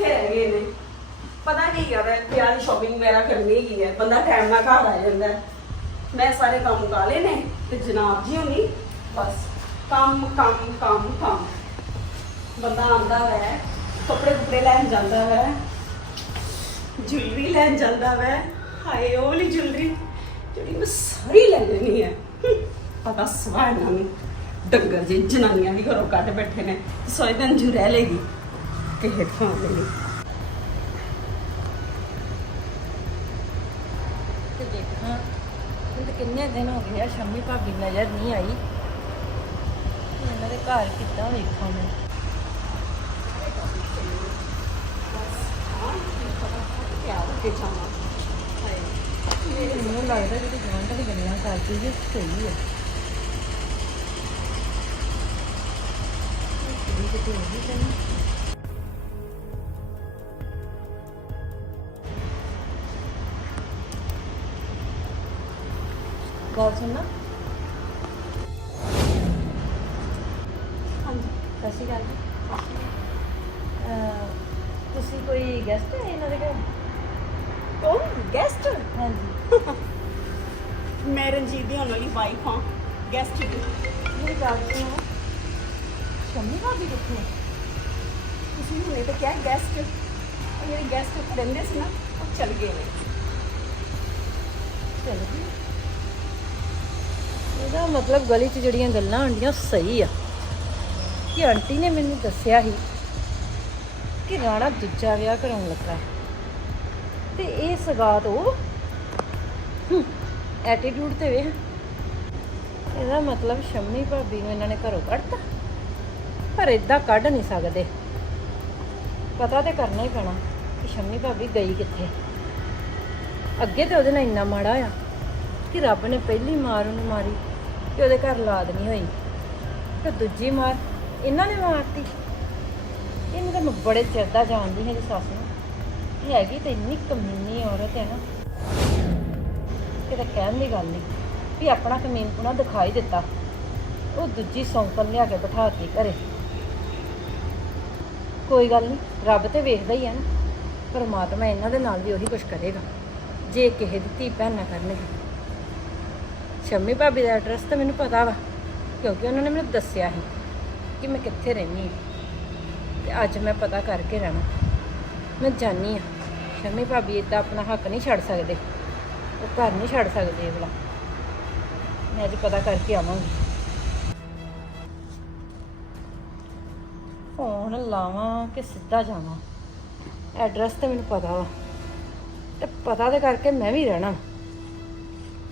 ਕਿੱਥੇ ਰਹਿ ਗਏ ਨੇ? ਪਤਾ ਕੀ ਯਾਰ ਇੱਥੇ ਆ ਸ਼ਾਪਿੰਗ ਵਗੈਰਾ ਕਰਨੀ ਹੈਗੀ ਹੈ। ਬੰਦਾ ਟਾਈਮ ਨਾਲ ਘਰ ਆ ਜਾਂਦਾ ਹੈ। ਮੈਂ ਸਾਰੇ ਕੰਮ ਕਾਲੇ ਨੇ ਤੇ ਜਨਾਬ ਜੀ ਹੋਣੀ ਬਸ, ਕੰਮ ਕੰਮ ਕੰਮ ਕੰਮ। ਬੰਦਾ ਆਂਦਾ ਹੈ ਕੱਪੜੇ ਕੁਪੜੇ ਲੈਣ ਜਾਂਦਾ ਹੈ ਜੁਐਲਰੀ ਲੈਣ ਜਾਂਦਾ ਵੈ। ਹਾਏ, ਉਹ ਵਾਲੀ ਜੁਐਲਰੀ ਜਿਹੜੀ ਮੈਂ ਸਾਰੀ ਲੈ ਲੈਣੀ ਹੈ। ਪਤਾ ਸਵਾਹ ਨਾ ਨੂੰ ਡੰਗਰ ਜੇ ਜਨਾਨੀਆਂ ਵੀ ਘਰੋਂ ਕੱਢ ਬੈਠੇ ਨੇ ਸੋਏ ਦਿਨ ਜੂ ਰਹਿ ਲੇਗੀ ਕਿਸੇ ਥਾਂ ਤੇ ਨਹੀਂ ਤੇ ਦੇਖਾਂ ਹੁਣ ਤੇ ਕਿੰਨੇ ਦਿਨ ਹੋ ਗਏ ਆ ਸ਼ੰਮੀ ਭਾਬੀ ਨਜ਼ਰ ਨਹੀਂ ਆਈ। ਇਹਨਾਂ ਦੇ ਘਰ ਕਿੱਦਾਂ ਵੇਖਾਂ ਮੈਂ। ਕੇ ਜਾਵਾਂ ਮੈਨੂੰ ਲੱਗਦਾ ਜਿਹੜੀ ਗਵਾਂਢ ਦੀ ਗੱਲਾਂ ਕਰਦੀ ਜੀ ਸਹੀ ਹੈ। ਕਿਤੇ ਹੋ ਗਈ ਤੈਨੂੰ? ਗੱਲ ਸੁਣਨਾ ਹਾਂਜੀ ਸਤਿ ਸ਼੍ਰੀ ਅਕਾਲ ਜੀ ਅਹ, ਤੁਸੀਂ ਕੋਈ ਗੈਸਟ ਹੈ ਇਹਨਾਂ ਦੇ ਘਰ ਕੌਣ ਗੈਸਟ ਹਾਂਜੀ ਮੈਂ ਰਣਜੀਤ ਦੀ ਹੋਣ ਵਾਲੀ ਵਾਈਫ ਹਾਂ ਗੈਸਟ ਮੇਰੀ ਗੱਲ ਸੁਣੋ ਸ਼ੰਮੀ ਭਾਬੀ ਕਿੱਥੇ ਹੈ ਤੁਸੀਂ ਹੁਣੇ ਤਾਂ ਕਿਹਾ ਗੈਸਟ ਉਹ ਜਿਹੜੇ ਗੈਸਟ ਰਹਿੰਦੇ ਸੀ ਨਾ ਉਹ ਚਲ ਗਏ ਨੇ ਚਲੋ ਜੀ ਇਹਦਾ ਮਤਲਬ ਗਲੀ 'ਚ ਜਿਹੜੀਆਂ ਗੱਲਾਂ ਹੁੰਦੀਆਂ ਸਹੀ ਆ। ਕਿ ਆਂਟੀ ਨੇ ਮੈਨੂੰ ਦੱਸਿਆ ਸੀ ਕਿ ਰਾਣਾ ਦੂਜਾ ਵਿਆਹ ਕਰਾਉਣ ਲੱਗਾ। ਹੈ। ਤੇ ਇਹ ਸਗਾਤ ਉਹ ਐਟੀਟਿਊਡ ਤੇ ਵੇਖ। ਇਹਦਾ ਮਤਲਬ ਸ਼ੰਮੀ ਭਾਬੀ ਨੂੰ ਇਹਨਾਂ ਨੇ ਘਰੋਂ ਕੱਢਤਾ। ਪਰ ਇਦਾਂ ਕੱਢ ਨਹੀਂ ਸਕਦੇ। ਪਤਾ ਤੇ ਕਰਨਾ ਹੀ ਪੈਣਾ ਕਿ ਸ਼ੰਮੀ ਭਾਬੀ ਗਈ ਕਿੱਥੇ। ਅੱਗੇ ਤੇ ਉਹਦੇ ਨਾਲ ਇੰਨਾ ਮਾੜਾ ਆ ਕਿ ਰੱਬ ਨੇ ਪਹਿਲੀ ਮਾਰ ਉਹਨੂੰ ਮਾਰੀ। ਕਿ ਉਹਦੇ ਘਰ ਲਾਦ ਨਹੀਂ ਹੋਈ। ਤੇ ਦੂਜੀ ਮਾਰ ਇਹਨਾਂ ਨੇ ਮਾਰਤੀ। ਇਹਨੂੰ ਤਾਂ ਮੈਂ ਬੜੇ ਚਿਰ ਦਾ ਜਾਣਦੀ ਹਾਂ ਸੱਸ ਨੂੰ। ਇਹ ਹੈਗੀ ਤੇ ਇੰਨੀ ਕਮੀਨੀ ਔਰਤ ਹੈ ਨਾ। ਕਿਤੇ ਕਹਿਣ ਦੀ ਗੱਲ ਨਹੀਂ ਵੀ ਆਪਣਾ ਕਮੀਨਪੁਣਾ ਦਿਖਾਈ ਦਿੱਤਾ। ਉਹ ਦੂਜੀ ਸੌਂਕਣ ਲਿਆ ਕੇ ਬਿਠਾ ਕੇ ਘਰੇ। ਕੋਈ ਗੱਲ ਨਹੀਂ, ਰੱਬ ਤੇ ਵੇਖਦਾ ਹੀ ਹੈ ਨਾ। ਪਰਮਾਤਮਾ ਇਹਨਾਂ ਦੇ ਨਾਲ ਵੀ ਉਹੀ ਕੁਝ ਕਰੇਗਾ। ਜੇ ਕਿਸੇ ਦੀ ਧੀ ਭੈਣ ਨਾ ਕਰਨਗੇ। ਸ਼ੰਮੀ ਭਾਬੀ ਦਾ ਐਡਰੈਸ ਤਾਂ ਮੈਨੂੰ ਪਤਾ ਵਾ, ਕਿਉਂਕਿ ਉਹਨਾਂ ਨੇ ਮੈਨੂੰ ਦੱਸਿਆ ਸੀ ਕਿ ਮੈਂ ਕਿੱਥੇ ਰਹਿੰਦੀ ਹਾਂ ਤੇ ਅੱਜ ਮੈਂ ਪਤਾ ਕਰਕੇ ਰਹਿਣਾ। ਮੈਂ ਜਾਣੀ ਆ ਸ਼ੰਮੀ ਭਾਬੀ ਇਦਾਂ ਆਪਣਾ ਹੱਕ ਨਹੀਂ ਛੱਡ ਸਕਦੇ। ਉਹ ਘਰ ਨਹੀਂ ਛੱਡ ਸਕਦੇ ਇਹ ਵਾਲਾ। ਮੈਂ ਅੱਜ ਪਤਾ ਕਰਕੇ ਆਵਾਂਗੀ। ਫੋਨ ਲਾਵਾਂ ਕਿ ਸਿੱਧਾ ਜਾਵਾਂ? ਐਡਰੈਸ ਤੇ ਮੈਨੂੰ ਪਤਾ ਵਾ। ਤੇ ਪਤਾ ਤੇ ਕਰਕੇ ਮੈਂ ਵੀ ਰਹਿਣਾ।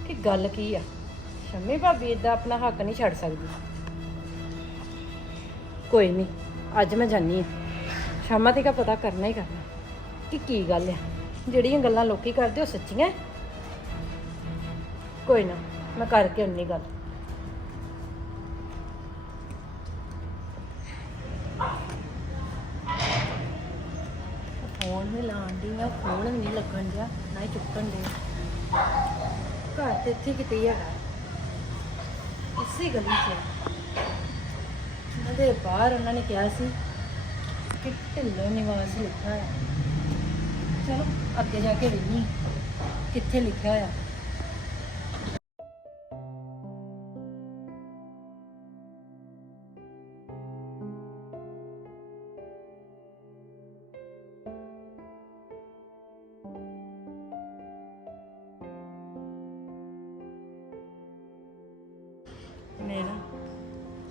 ਕਿ ਗੱਲ ਕੀ ਆ? ਸ਼ੰਮੀ ਭਾਬੀ ਇਦਾਂ ਆਪਣਾ ਹੱਕ ਨਹੀਂ ਛੱਡ ਸਕਦੀ। ਕੋਈ ਨਹੀਂ ਅੱਜ ਮੈਂ ਜਾਣੀ ਆ ਸ਼ਾਮਾਂ ਤੱਕ ਪਤਾ ਕਰਨਾ ਹੀ ਕਰਨਾ ਕਿ ਕੀ ਗੱਲ ਆ। ਜਿਹੜੀਆਂ ਗੱਲਾਂ ਲੋਕੀ ਕਰਦੇ ਉਹ ਸੱਚੀਆਂ ਕੋਈ ਨਾ, ਮੈਂ ਕਰਕੇ ਉਨੀ ਗੱਲ। ਫੋਨ ਵੀ ਲਾਉਣ ਦੀ ਫੋਨ ਨਹੀਂ ਲੱਗਣ ਦਿਆ ਨਾ ਹੀ ਚੁੱਕਣ ਦੇ ਘਰ ਤੇ ਇੱਥੇ ਕਿਤੇ ਹੀ ਹੈਗਾ ਇਸੇ ਗਲੀ 'ਚ ਆ। ਉਹਨਾਂ ਦੇ ਬਾਹਰ ਉਹਨਾਂ ਨੇ ਕਿਹਾ ਸੀ ਕਿ ਢਿੱਲੋਂ ਨਿਵਾਸ ਲਿਖਿਆ ਹੈ ਚਲੋ, ਅੱਗੇ ਜਾ ਕੇ ਵੇਖੀ ਕਿੱਥੇ ਲਿਖਿਆ ਹੋਇਆ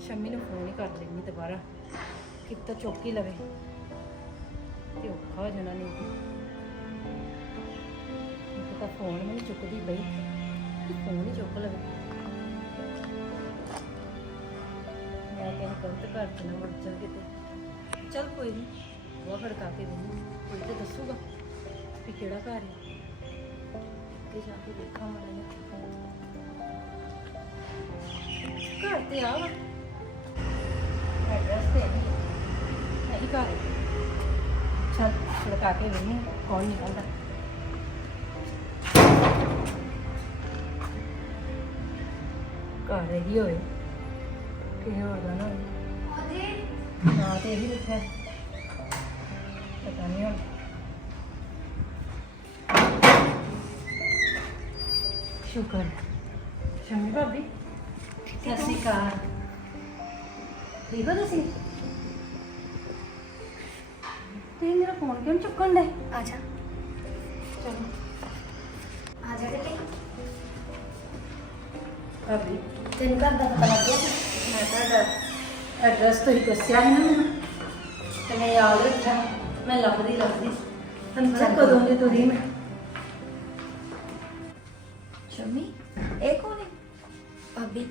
ਸ਼ੰਮੀ ਨੂੰ ਫੋਨ ਹੀ ਕਰ ਲੈਂਦੀ ਦੁਬਾਰਾ ਕਿਤਾ ਚੁੱਕ ਹੀ ਲਵੇ। ਤੇ ਔਖਾ ਹੋ ਜਾਣਾ ਨਹੀਂ। ਇੱਕ ਤਾਂ ਫੋਨ ਨਹੀਂ ਚੁੱਕਦੀ ਬਈ ਫੋਨ ਹੀ ਚੁੱਕ ਲਵੇ। ਮੈਂ ਕਹਿੰਦੀ ਗਲਤ ਘਰ ਚ ਨਾ ਜਾ ਕਿਤੇ। ਚੱਲ ਕੋਈ ਨਹੀਂ ਉਹ ਖੜਕਾ ਕੇ ਦੇਣੀ, ਕੋਈ ਤੇ ਦੱਸੂਗਾ ਵੀ ਕਿਹੜਾ ਘਰ ਹੈ ਤੇ ਜਾ ਕੇ ਦੇਖਾਂ ਮੜਾ ਘਰ ਤੇ ਆ ਵਾ। ਐਡਰੈਸ ਤੇ ਨਹੀਂ ਘਰ ਚੱਲ ਛੜਕਾ ਕੇ ਵੇਖੀ ਕੌਣ ਨਿਕਲਦਾ ਘਰ ਹੀ ਹੋਏ ਕਿ ਹੋਰ ਦਾ ਨਾ ਹੋਵੇ। ਨਾ ਤੇ ਇਹ ਵੀ ਲਿਖਿਆ ਪਤਾ ਨਹੀਂ ਹੁਣ ਸ਼ੁਕਰ ਸ਼ਮੀ ਭਾਬੀ ਸਤਿ ਸ਼੍ਰੀ ਅਕਾਲ ਠੀਕ ਹੋ ਤੁਸੀਂ ਤੇ ਮੇਰਾ ਫੋਨ ਕਿਉਂ ਨੀ ਚੁੱਕਣ ਦੇ ਆਜਾ ਚਲੋ। ਆਜਾ ਬੇਟੇ। ਭਾਬੀ ਤੈਨੂੰ ਘਰ ਦਾ ਪਤਾ ਲੱਗ ਗਿਆ। ਮੈਂ ਤੁਹਾਡਾ ਐਡਰੈਸ ਤੋਂ ਹੀ ਦੱਸਿਆ ਹੈ ਨਾ ਮੈਨੂੰ। ਤੇ ਮੈਂ ਯਾਦ ਰੱਖਿਆ। ਮੈਂ ਲੱਭਦੀ ਲੱਭਦੀ। ਤੁਹਾਨੂੰ ਪਤਾ ਕਦੋਂ ਦੀ ਤੁਰੀ ਮੈਂ। ਸ਼ਮੀ ਇਹ ਕੌਣ ਹੈ? ਭਾਬੀ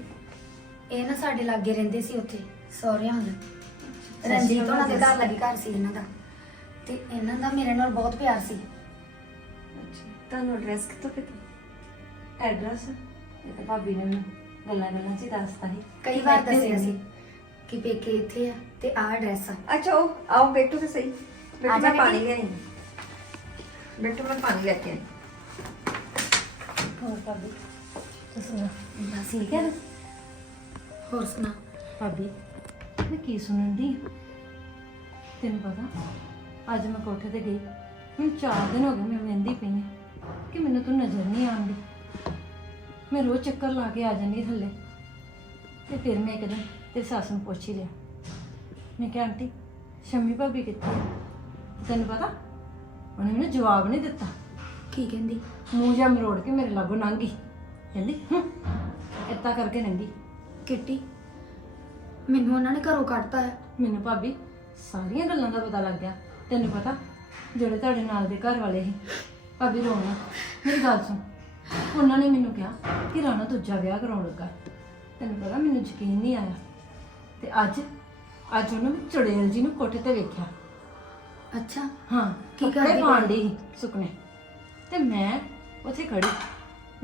ਇਹ ਨਾ ਸਾਡੇ ਲਾਗੇ ਰਹਿੰਦੇ ਸੀ ਉੱਥੇ। ਸਹੁਰਿਆਂ ਨਾਲ ਰਣਜੀਤ ਉਹਨਾਂ ਦੇ ਘਰ ਲੱਗੀ ਘਰ ਸੀ ਇਹਨਾਂ ਦਾ। ਤੇ ਇਹਨਾਂ ਦਾ ਮੇਰੇ ਨਾਲ ਬਹੁਤ ਪਿਆਰ ਸੀ। ਤੁਹਾਨੂੰ ਐਡਰੈਸ ਕਿੱਥੋਂ ਕਿੱਥੋਂ ਐਡਰੈਸ ਇਹ ਤਾਂ ਭਾਬੀ ਨੇ ਮੈਨੂੰ ਗੱਲਾਂ ਗੱਲਾਂ 'ਚ ਹੀ ਦੱਸਤਾ ਸੀ। ਕਈ ਵਾਰ ਦੱਸਿਆ ਸੀ ਕਿ ਪੇਕੇ ਇੱਥੇ ਆ ਤੇ ਆਹ ਐਡਰੈਸ ਆ। ਅੱਛਾ ਉਹ ਆਓ ਬੈਠੋ ਤੇ ਸਹੀ। ਬੈਠੋ ਮੈਂ ਪਾਣੀ ਬੇਟੀ। ਲਿਆਈ। ਬੈਠੋ ਮੈਂ ਪਾਣੀ ਲੈ ਕੇ ਆਈ। ਹੋਰ ਭਾਬੀ? ਤੁਸੀਂ ਨਾ। ਬਸ ਠੀਕ ਹੈ ਹੋਰ ਸੁਣਾ? ਭਾਬੀ ਮੈਂ ਕੀ ਸੁਣਨ ਦੀ ਤੈਨੂੰ ਪਤਾ ਅੱਜ ਮੈਂ ਕੋਠੇ ਤੇ ਗਈ। ਹੁਣ 4 ਦਿਨ ਹੋ ਗਏ ਮੈਂ ਵੰਦੀ ਪਈ ਹਾਂ ਕਿ ਮੈਨੂੰ ਤੂੰ ਨਜ਼ਰ ਨਹੀਂ ਆਉਂਦੀ। ਮੈਂ ਰੋਜ਼ ਚੱਕਰ ਲਾ ਕੇ ਆ ਜਾਂਦੀ ਥੱਲੇ। ਤੇ ਫਿਰ ਮੈਂ ਇੱਕ ਦਿਨ ਤੇ ਸੱਸ ਨੂੰ ਪੁੱਛ ਹੀ ਲਿਆ। ਮੈਂ ਕਿਹਾ ਆਂਟੀ ਸ਼ਮੀ ਭਾਬੀ ਕਿੱਥੇ ਤੈਨੂੰ ਪਤਾ ਉਹਨੇ ਮੈਨੂੰ ਜਵਾਬ ਨਹੀਂ ਦਿੱਤਾ। ਕੀ ਕਹਿੰਦੀ? ਮੂੰਹ ਜਿਹਾ ਮਰੋੜ ਕੇ ਮੇਰੇ ਲਾਗੋਂ ਲੰਘ ਗਈ। ਕਹਿੰਦੀ ਹੂੰ ਏਦਾਂ ਕਰਕੇ ਲੰਘੀ। ਕਿੱਟੀ? ਮੈਨੂੰ ਉਹਨਾਂ ਨੇ ਘਰੋਂ ਕੱਢਤਾ ਹੈ। ਮੈਨੂੰ ਭਾਬੀ ਸਾਰੀਆਂ ਗੱਲਾਂ ਦਾ ਪਤਾ ਲੱਗ ਗਿਆ। ਤੈਨੂੰ ਪਤਾ ਜਿਹੜੇ ਤੁਹਾਡੇ ਨਾਲ ਦੇ ਘਰ ਵਾਲੇ ਸੀ ਭਾਬੀ ਰੋਣਾ ਮੇਰੀ ਗੱਲ ਸੁਣ। ਉਹਨਾਂ ਨੇ ਮੈਨੂੰ ਕਿਹਾ ਕਿ ਰਾਣਾ ਦੂਜਾ ਵਿਆਹ ਕਰਾਉਣ ਲੱਗਾ। ਤੈਨੂੰ ਪਤਾ ਮੈਨੂੰ ਯਕੀਨ ਨਹੀਂ ਆਇਆ। ਤੇ ਅੱਜ ਅੱਜ ਉਹਨਾਂ ਨੇ ਚੁੜੇਲ ਜੀ ਨੂੰ ਕੋਠੇ ਤੇ ਵੇਖਿਆ। ਅੱਛਾ ਹਾਂ ਕੀ ਕੀ ਕਰਦੀ ਪਈ? ਪਾਂਡੀ ਸੁਪਨੇ ਤੇ ਮੈਂ ਉੱਥੇ ਖੜੀ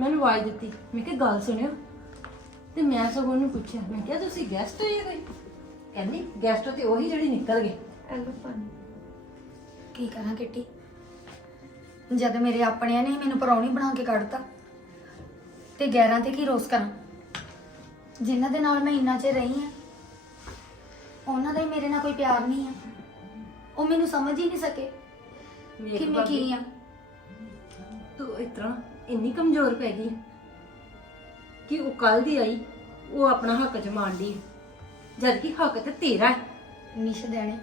ਮੈਨੂੰ ਆਵਾਜ਼ ਦਿੱਤੀ। ਮੈਂ ਕਿਹਾ ਗੱਲ ਸੁਣਿਓ ਤੇ ਮੈਂ ਸਗੋਂ ਉਹਨੂੰ ਪੁੱਛਿਆ ਮੈਂ ਕਿਹਾ ਤੁਸੀਂ ਗੈਸਟ ਹੋ ਜਾਂ ਕੋਈ? ਕਹਿੰਦੀ ਗੈਸਟ ਤੇ ਉਹੀ ਜਿਹੜੀ ਨਿਕਲ ਗਏ। ਐਲੋ ਪਾਣੀ ਕੀ ਕਰਾਂ ਕਿੱਟੀ? ਜਦ ਮੇਰੇ ਆਪਣਿਆਂ ਨੇ ਹੀ ਮੈਨੂੰ ਪਰੌਣੀ ਬਣਾ ਕੇ ਕੱਢਤਾ ਤੇ ਗੈਰਾਂ ਤੇ ਕੀ ਰੋਸ ਕਰਾਂ? ਜਿਨ੍ਹਾਂ ਦੇ ਨਾਲ ਮੈਂ ਇੰਨਾ ਚਿਰ ਰਹੀ ਆ ਉਹਨਾਂ ਦਾ ਹੀ ਮੇਰੇ ਨਾਲ ਕੋਈ ਪਿਆਰ ਨਹੀਂ ਆ ਉਹ ਮੈਨੂੰ ਸਮਝ ਹੀ ਨਹੀਂ ਸਕੇ ਵੇਖ ਕਿ ਮੈਂ ਭਾਬੀ, ਕੀ ਆ ਤੂੰ ਇਸ ਤਰ੍ਹਾਂ ਇੰਨੀ ਕਮਜ਼ੋਰ ਪੈ ਗਈ। ਕਿ ਉਹ ਕੱਲ ਦੀ ਆਈ ਉਹ ਆਪਣਾ ਹੱਕ ਜਮਾਣ ਦੀ ਜਦ ਕਿ ਹੱਕ ਤੇ ਤੇਰਾ ਹੈ। ਨਿਸ਼ ਦੇਣੇ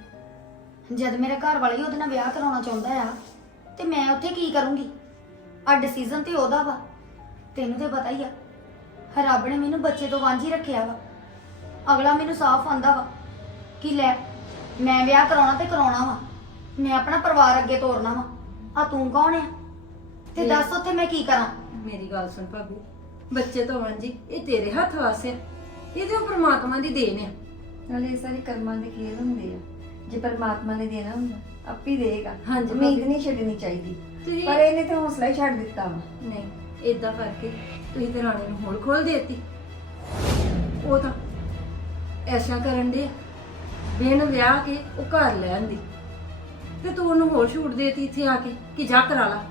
ਜਦ ਮੇਰੇ ਘਰ ਵਾਲਾ ਹੀ ਉਹਦੇ ਨਾਲ ਵਿਆਹ ਕਰਾਉਣਾ ਚਾਹੁੰਦਾ ਆ ਤੇ ਮੈਂ ਉੱਥੇ ਕੀ ਕਰੂੰਗੀ? ਆ ਡਿਸੀਜਨ ਤੇ ਉਹਦਾ ਵਾ ਤੈਨੂੰ ਤੇ ਪਤਾ ਹੀ ਆ ਰੱਬ ਨੇ ਮੈਨੂੰ ਬੱਚੇ ਤੋਂ ਵਾਂਝੀ ਰੱਖਿਆ ਵਾ। ਅਗਲਾ ਮੈਨੂੰ ਸਾਫ਼ ਆਂਦਾ ਵਾ ਕਿ ਲੈ ਮੈਂ ਵਿਆਹ ਕਰਾਉਣਾ ਤੇ ਕਰਾਉਣਾ ਵਾ ਮੈਂ ਆਪਣਾ ਪਰਿਵਾਰ ਅੱਗੇ ਤੋਰਨਾ ਵਾ। ਆ ਤੂੰ ਕੌਣ ਆ? ਤੇ ਦੱਸ ਉੱਥੇ ਮੈਂ ਕੀ ਕਰਾਂ? ਮੇਰੀ ਗੱਲ ਸੁਣ ਭਾਬੀ ਬੱਚੇ ਤੋਂ ਵਾਂਝੀ ਇਹ ਤੇਰੇ ਹੱਥ ਵਾਸੇ ਇਹਦੇ ਉਹ ਪ੍ਰਮਾਤਮਾ ਦੀ ਦੇਣ ਆ ਨਾਲੇ ਇਹ ਸਾਰੇ ਕਰਮਾਂ ਦੇ ਖੇਲ ਹੁੰਦੇ ਆ। ਜੇ ਪਰਮਾਤਮਾ ਨੇ ਦੇਣਾ ਹੁੰਦਾ ਆਪੇ ਦੇਗਾ ਹਾਂਜੀ, ਉਮੀਦ ਭਾਬੀ। ਨਹੀਂ ਛੱਡਣੀ ਚਾਹੀਦੀ। ਤੁਸੀਂ ਪਰ ਇਹਨੇ ਤੇ ਹੌਸਲਾ ਹੀ ਛੱਡ ਦਿੱਤਾ ਵਾ। ਨਹੀਂ ਇਦਾਂ ਕਰਕੇ ਤੁਸੀਂ ਤੇ ਰਾਣੀ ਨੂੰ ਹੋਲ ਖੋਲ ਦੇਤੀ। ਉਹ ਤਾਂ ਐਸਾ ਕਰਨ ਦੇ ਬਿਨ ਵਿਆਹ ਕੇ ਉਹ ਘਰ ਲੈ ਆਂਦੀ ਤੇ ਤੂੰ ਉਹਨੂੰ ਹੋਰ ਛੂਟ ਦੇਤੀ ਇੱਥੇ ਆ ਕੇ ਕਿ ਜਾ ਕਰਾ ਲਾ।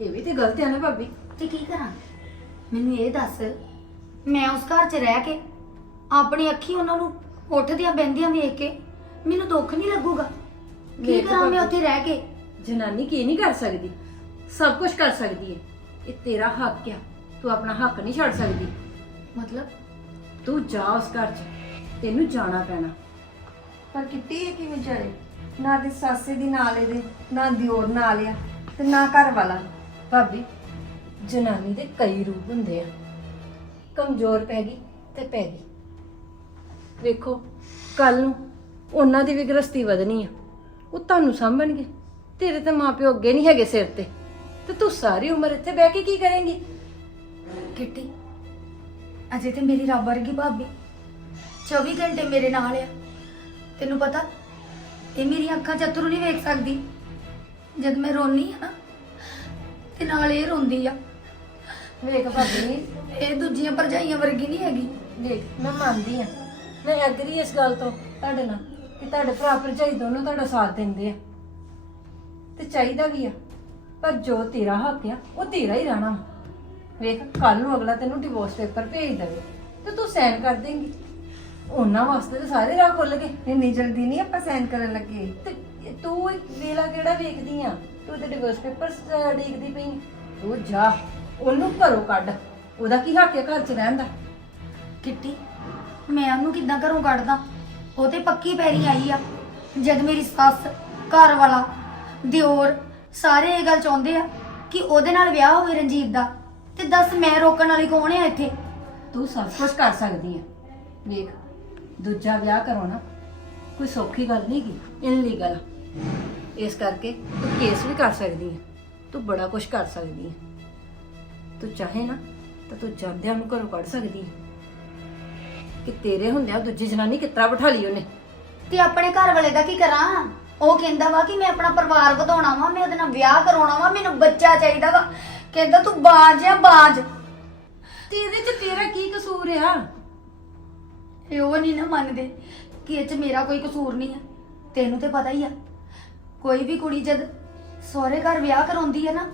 ਇਹ ਵੀ ਤੇ ਗਲਤ ਹੈ ਨਾ ਭਾਬੀ। ਤੇ ਕੀ ਕਰਾਂ? ਮੈਨੂੰ ਇਹ ਦੱਸ ਮੈਂ ਉਸ ਘਰ 'ਚ ਰਹਿ ਕੇ ਆਪਣੀ ਅੱਖੀ ਉਹਨਾਂ ਨੂੰ ਉੱਠਦਿਆਂ ਬੈੰਦਿਆਂ ਵੇਖ ਕੇ ਮੈਨੂੰ ਦੁੱਖ ਨਹੀਂ ਲੱਗੂਗਾ? ਕੀ ਵੇਖ ਕਰਾਂ ਮੈਂ ਭਾਬੀ। ਉੱਥੇ ਰਹਿ ਕੇ? ਜਨਾਨੀ ਕੀ ਨਹੀਂ ਕਰ ਸਕਦੀ? ਸਭ ਕੁਝ ਕਰ ਸਕਦੀ ਹੈ। ਇਹ ਤੇਰਾ ਹੱਕ ਆ। ਤੂੰ ਆਪਣਾ ਹੱਕ ਨਹੀਂ ਛੱਡ ਸਕਦੀ। ਮਤਲਬ? ਤੂੰ ਜਾ ਉਸ ਘਰ 'ਚ। ਤੈਨੂੰ ਜਾਣਾ ਪੈਣਾ। ਪਰ ਕਿੱਟੀ ਇਹ ਕਿਵੇਂ ਜਾਏ? ਨਾ ਦੀ ਸਾਸੇ ਦੀ ਨਾਲ ਇਹਦੇ ਨਾ ਦਿਓਰ ਨਾਲ ਆ ਤੇ ਨਾ ਘਰ ਵਾਲਾ ਭਾਬੀ ਜਨਾਨੀ ਦੇ ਕਈ ਰੂਪ ਹੁੰਦੇ ਆ। ਕਮਜ਼ੋਰ ਪੈ ਗਈ ਤੇ ਪੈ ਗਈ। ਵੇਖੋ ਕੱਲ ਨੂੰ ਉਹਨਾਂ ਦੀ ਵੀ ਗ੍ਰਸਤੀ ਵਧਣੀ ਆ। ਉਹ ਤੁਹਾਨੂੰ ਸਾਂਭਣਗੇ। ਤੇਰੇ ਤੇ ਮਾਪਿਓ ਅੱਗੇ ਨਹੀਂ ਹੈਗੇ ਸਿਰ ਤੇ। ਤੇ ਤੂੰ ਸਾਰੀ ਉਮਰ ਇੱਥੇ ਬਹਿ ਕੇ ਕੀ ਕਰੇਂਗੀ? ਕਿੱਟੀ, ਅਜੇ ਤੇ ਮੇਰੀ ਰੱਬ ਵਰਗੀ ਭਾਬੀ 24 ਘੰਟੇ ਮੇਰੇ ਨਾਲ ਆ। ਤੈਨੂੰ ਪਤਾ, ਇਹ ਮੇਰੀਆਂ ਅੱਖਾਂ 'ਚ ਅੱਥਰੂ ਨਹੀਂ ਵੇਖ ਸਕਦੀ। ਜਦ ਮੈਂ ਰੋਨੀ ਆ ਨਾ, ਤੇ ਨਾਲ ਇਹ ਰੋਂਦੀ ਆ। ਵੇਖ ਭਾਬੀ ਇਹ ਦੂਜੀਆਂ ਭਰਜਾਈਆਂ ਵਰਗੀ ਨਹੀਂ ਹੈਗੀ। ਦੇਖ, ਮੈਂ ਮੰਨਦੀ ਆ। ਮੈਂ ਐਗਰੀ ਇਸ ਗੱਲ ਤੋਂ ਤੁਹਾਡੇ ਨਾਲ ਕਿ ਤੁਹਾਡੇ ਭਰਾ ਭਰਜਾਈ ਦੋਨੋਂ ਤੁਹਾਡਾ ਸਾਥ ਦਿੰਦੇ ਆ। ਤੇ ਚਾਹੀਦਾ ਵੀ ਆ? ਪਰ ਜੋ ਤੇਰਾ ਹੱਕ ਆ, ਉਹ ਤੇਰਾ ਹੀ ਰਹਿਣਾ ਵੇਖ ਕੱਲ ਨੂੰ ਅਗਲਾ ਤੈਨੂੰ ਡਿਵੋਰਸ ਪੇਪਰ ਭੇਜ ਦੇਵੇ, ਤੇ ਤੂੰ ਸਾਈਨ ਕਰ ਦੇਂਗੀ। ਉਹਨਾਂ ਵਾਸਤੇ ਤਾਂ ਸਾਰੇ ਰਾਹ ਖੁੱਲ ਗਏ। ਇੰਨੀ ਜਲਦੀ ਨਹੀਂ ਆਪਾਂ ਸਾਈਨ ਕਰਨ ਲੱਗੇ। ਤੇ ਤੂੰ ਵੇਲਾ ਕਿਹੜਾ ਵੇਖਦੀ ਆ? ਤੂੰ ਤੇ ਡਿਵੋਰਸ ਪੇਪਰ ਦੇਖਦੀ ਪਈ ਤੂੰ ਜਾ। ਉਹਨੂੰ ਘਰੋਂ ਕੱਢ। ਉਹਦਾ ਕੀ ਹੱਕ ਹੈ ਘਰ 'ਚ ਰਹਿਣ ਦਾ? ਕਿੱਟੀ ਮੈਂ ਉਹਨੂੰ ਕਿੱਦਾਂ ਘਰੋਂ ਕੱਢਦਾ? ਉਹ ਤੇ ਪੱਕੀ ਪੈਰੀ ਆਈ ਆ। ਜਦ ਮੇਰੀ ਸੱਸ ਘਰ ਵਾਲਾ ਦਿਓਰ ਸਾਰੇ ਇਹ ਗੱਲ ਚਾਹੁੰਦੇ ਆ ਕਿ ਉਹਦੇ ਨਾਲ ਵਿਆਹ ਹੋਵੇ ਰਣਜੀਤ ਦਾ ਤੇ ਦੱਸ ਮੈਂ ਰੋਕਣ ਵਾਲੀ ਕੌਣ ਆ ਇੱਥੇ? ਤੂੰ ਸਭ ਕੁਝ ਕਰ ਸਕਦੀ ਹੈ ਵੇਖ ਦੂਜਾ ਵਿਆਹ ਕਰਾਉਣਾ ਕੋਈ ਸੌਖੀ ਗੱਲ ਨਹੀਂ ਗੀ ਇਨਲੀਗਲ ਇਸ ਕਰਕੇ ਤੂੰ ਕੇਸ ਵੀ ਕਰ ਸਕਦੀ ਹੈ ਤੂੰ ਬੜਾ ਕੁਝ ਕਰ ਸਕਦੀ ਹੈ ਤੂੰ ਚਾਹੇ ਨਾ ਤਾਂ ਤੂੰ ਜਾਂਦਿਆਂ ਨੂੰ ਘਰੋਂ ਕੱਢ ਸਕਦੀ ਹੈ। ਕਿ ਤੇਰੇ ਹੁੰਦਿਆਂ ਦੂਜੀ ਜਨਾਨੀ ਕਿਤਰਾ ਬਿਠਾ ਲਈ ਉਹਨੇ। ਤੇ ਆਪਣੇ ਘਰ ਵਾਲੇ ਦਾ ਕੀ ਕਰਾਂ? ਉਹ ਕਹਿੰਦਾ ਵਾ ਕਿ ਮੈਂ ਆਪਣਾ ਪਰਿਵਾਰ ਵਧਾਉਣਾ ਵਾ ਮੈਂ ਉਹਦੇ ਨਾਲ ਵਿਆਹ ਕਰਾਉਣਾ ਵਾ ਮੈਨੂੰ ਬੱਚਾ ਚਾਹੀਦਾ ਵਾ। ਕਹਿੰਦਾ ਤੂੰ ਬਾਜ ਆ ਬਾਜ। ਤੇ ਇਹਦੇ 'ਚ ਤੇਰਾ ਕੀ ਕਸੂਰ ਆ? ਇਹ ਉਹ ਨਹੀਂ ਨਾ ਮੰਨਦੇ ਕਿ ਇਹ ਚ ਮੇਰਾ ਕੋਈ ਕਸੂਰ ਨਹੀਂ ਹੈ ਤੈਨੂੰ ਤੇ ਪਤਾ ਹੀ ਆ ਕੋਈ ਵੀ ਕੁੜੀ ਜਦ ਸਹੁਰੇ ਘਰ ਵਿਆਹ ਕਰਾਉਂਦੀ ਹੈ ਨਾ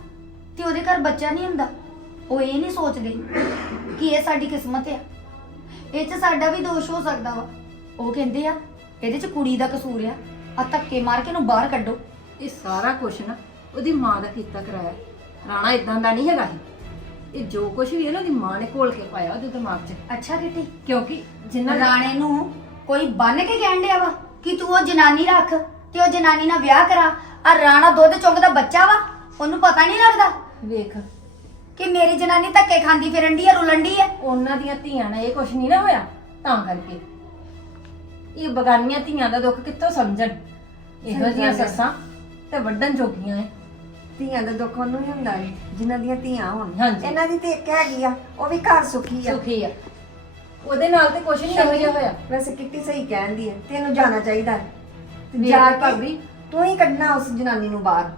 ਤੇ ਉਹਦੇ ਘਰ ਬੱਚਾ ਨਹੀਂ ਹੁੰਦਾ। ਉਹ ਇਹ ਨਹੀਂ ਸੋਚਦੇ ਕਿ ਇਹ ਸਾਡੀ ਕਿਸਮਤ ਆ। ਇਹ ਚ ਸਾਡਾ ਵੀ ਦੋਸ਼ ਹੋ ਸਕਦਾ ਵਾ। ਉਹ ਕਹਿੰਦੇ ਆ ਇਹਦੇ ਚ ਕੁੜੀ ਦਾ ਕਸੂਰ ਆ। ਆ ਧੱਕੇ ਮਾਰ ਕੇ ਇਹਨੂੰ ਬਾਹਰ ਕੱਢੋ। ਇਹ ਸਾਰਾ ਕੁਝ ਨਾ ਉਹਦੀ ਮਾਂ ਦਾ ਕੀਤਾ ਕਰਾਇਆ। ਰਾਣਾ ਇਦਾਂ ਦਾ ਨਹੀਂ ਹੈਗਾ ਇਹ ਇਹ ਜੋ ਕੁਝ ਵੀ ਹੈ ਨਾ ਉਹਦੀ ਮਾਂ ਨੇ ਘੋਲ ਕੇ ਪਾਇਆ ਉਹਦੇ ਦਿਮਾਗ 'ਚ। ਅੱਛਾ ਕਿਤੇ ਕਿਉਂਕਿ ਜਿੰਨਾ ਰਾਣੇ ਨੂੰ ਕੋਈ ਬੰਨ ਕੇ ਕਹਿਣ ਡਿਆ ਵਾ ਕਿ ਤੂੰ ਉਹ ਜਨਾਨੀ ਰੱਖ ਤੇ ਉਹ ਜਨਾਨੀ ਨਾਲ ਵਿਆਹ ਕਰਾ। ਆ ਰਾਣਾ ਦੁੱਧ ਚੁੰਗਦਾ ਬੱਚਾ ਵਾ ਉਹਨੂੰ ਪਤਾ ਨਹੀਂ ਲੱਗਦਾ। ਵੇਖ ਕਿ ਮੇਰੀ ਜਨਾਨੀ ਧੱਕੇ ਖਾਂਦੀ ਫਿਰਨ ਡਈ ਆ ਰੁਲਣ ਡਈ ਆ? ਉਹਨਾਂ ਦੀਆਂ ਧੀਆਂ ਨਾਲ ਇਹ ਕੁਝ ਨਹੀਂ ਨਾ ਹੋਇਆ ਤਾਂ ਕਰਕੇ। ਇਹ ਬਗਾਨੀਆਂ ਧੀਆਂ ਦਾ ਦੁੱਖ ਕਿੱਥੋਂ ਸਮਝਣ? ਇਹੋ ਜਿਹੀਆਂ। ਸੱਸਾਂ ਤੇ ਵੱਡਣ ਜੋਗੀਆਂ ਐ। ਧੀਆਂ ਦਾ ਦੁੱਖ ਉਹਨੂੰ ਹੀ ਹੁੰਦਾ ਹੈ ਜਿਨ੍ਹਾਂ ਦੀਆਂ ਧੀਆਂ ਹੋਣ। ਹਾਂਜੀ। ਇਹਨਾਂ ਦੀ ਤੇ ਇੱਕ ਹੈਗੀ ਆ ਉਹ ਵੀ ਘਰ ਸੁਖੀ ਆ। ਸੁਖੀ ਆ। ਉਹਦੇ ਨਾਲ ਤੇ ਕੁਝ ਨਹੀਂ ਇਹੋ ਜਿਹਾ ਹੋਇਆ। ਵੈਸੇ ਕਿੱਟੀ ਸਹੀ ਕਹਿੰਦੀ ਹੈ ਤੈਨੂੰ ਜਾਣਾ ਚਾਹੀਦਾ ਹੈ। ਤੇ ਵੇਖ ਜਾ ਭਾਬੀ। ਕੇ ਤੂੰ ਹੀ ਕੱਢਣਾ ਉਸ ਜਨਾਨੀ ਨੂੰ ਬਾਹਰ।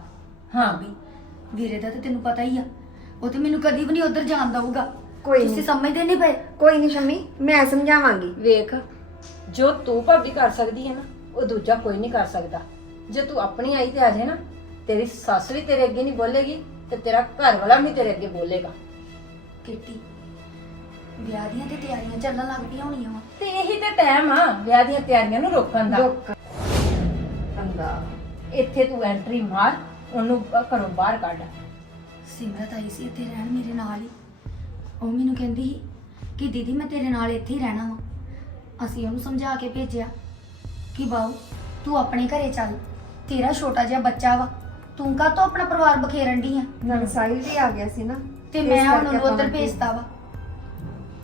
ਹਾਂ। ਵੀ ਵੀਰੇ ਦਾ ਤੇ ਤੈਨੂੰ ਪਤਾ ਹੀ ਆ। ਉਹ ਤੇ ਮੈਨੂੰ ਕਦੀ ਵੀ ਨਹੀਂ ਉਧਰ ਜਾਣ ਦਊਗਾ। ਕੋਈ ਤੁਸੀਂ ਨਹੀਂ। ਸਮਝਦੇ ਨਹੀਂ ਪਏ? ਕੋਈ ਨਹੀਂ ਸ਼ਮੀ ਮੈਂ ਸਮਝਾਵਾਂਗੀ। ਵੇਖ ਜੋ ਤੂੰ ਭਾਬੀ ਕਰ ਸਕਦੀ ਹੈ ਨਾ ਉਹ ਦੂਜਾ ਕੋਈ ਨਹੀਂ ਕਰ ਸਕਦਾ। ਜੇ ਤੂੰ ਆਪਣੀ ਆਈ ਤੇ ਆ ਜਾਏ ਨਾ ਤੇਰੀ ਸੱਸ ਵੀ ਤੇਰੇ ਅੱਗੇ ਨਹੀਂ ਬੋਲੇਗੀ ਤੇ ਤੇਰਾ ਘਰ ਵਾਲਾ ਵੀ ਤੇਰੇ ਅੱਗੇ ਬੋਲੇਗਾ। ਕਿੱਟੀ ਵਿਆਹ ਦੀਆਂ ਤੇ ਤਿਆਰੀਆਂ ਚੱਲਣ ਲੱਗ ਪਈਆਂ ਹੋਣੀਆਂ ਵਾ। ਤੇ ਇਹੀ ਤੇ ਟਾਈਮ ਆ ਵਿਆਹ ਦੀਆਂ ਤਿਆਰੀਆਂ ਨੂੰ ਰੋਕਣ ਦਾ। ਦੁੱਖ ਅੰਦਾ ਇੱਥੇ ਤੂੰ ਐਂਟਰੀ ਮਾਰ ਉਹਨੂੰ ਘਰੋਂ ਬਾਹਰ ਕੱਢ। ਸਿਮਰਤ ਆਈ ਸੀ ਇੱਥੇ ਰਹਿਣ ਮੇਰੇ ਨਾਲ ਹੀ। ਉਹ ਮੈਨੂੰ ਕਹਿੰਦੀ ਸੀ ਕਿ ਦੀਦੀ ਮੈਂ ਤੇਰੇ ਨਾਲ ਇੱਥੇ ਹੀ ਰਹਿਣਾ ਵਾ। ਅਸੀਂ ਉਹਨੂੰ ਸਮਝਾ ਕੇ ਭੇਜਿਆ ਕਿ ਬਾਊ ਤੂੰ ਆਪਣੇ ਘਰੇ ਚੱਲ। ਤੇਰਾ ਛੋਟਾ ਜਿਹਾ ਬੱਚਾ ਵਾ। ਤੂੰ ਕਾ ਤੋਂ ਆਪਣਾ ਪਰਿਵਾਰ ਬਖੇਰਨ ਦੀ ਆ? ਨਾਲ ਸਾਹਿਲ ਵੀ ਆ ਗਿਆ ਸੀ ਨਾ। ਤੇ ਇਸ ਮੈਂ ਹੁਣ ਕਰਕੇ ਉਹਨੂੰ ਆਪਾਂ ਉੱਧਰ ਭੇਜਤਾ ਵਾ।